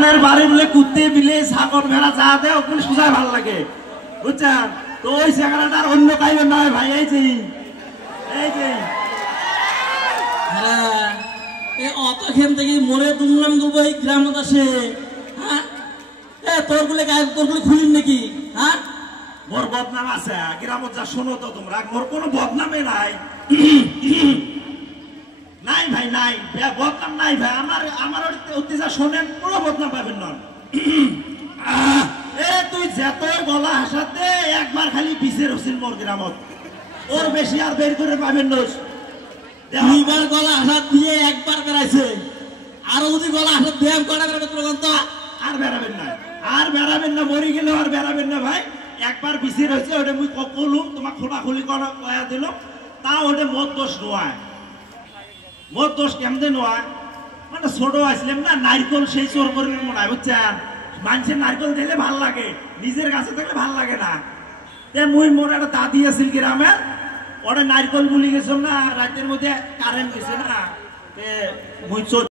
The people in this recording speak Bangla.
আপনার বাড়ি বলে কুত্তে বিলে ছাগল ভেড়া যা দেয় ওগুলো সোজাই ভালো লাগে বুঝছেন। তো ওই জায়গাটার অন্য কাইবেন নয় ভাই। এই যে অত খেন থেকে মরে দুমলাম দুবো এই গ্রাম আসে। হ্যাঁ তোরগুলো গায়ে তোরগুলো খুলিন নাকি? হ্যাঁ মোর বদনাম আছে গ্রামত যা শোনো তো তোমরা, মোর কোনো বদনামে নাই নাই ভাই, নাই বদনাম নাই ভাই। আমার যা শোনেন কোনো বদনাম পাবেন না। তুই যেত গলা হাসাতে একবার খালি পিছের হচ্ছিল মোর গ্রামত, ওর বেশি আর বের করে পাবেন না। দুইবার গলা হাসাত দিয়ে একবার বেড়াইছে, আরো যদি গলা হাসাত ব্যায়াম করা আর বেড়াবেন না, আর বেড়াবেন না, মরি গেলেও আর বেড়াবেন না ভাই। একবার পিছিয়ে রয়েছে ওটা মুই কলুম তোমার খোলাখুলি কয়া দিল, তা ওটা মদ দোষ নোয়ায়। মদ দোষ কেমনে নোয়ায় মানে ছোট আসলাম না, নারকল সেই চোর করবে মনে হয় বুঝছেন। মানুষের নারকল দিলে ভাল লাগে, নিজের কাছে থাকলে ভাল লাগে না। মুই মোর একটা দাদি আছিল গ্রামের, ওটা নারকল বুলি গেছিলাম না, রাতের মধ্যে কারেন্ট গেছে না, মুই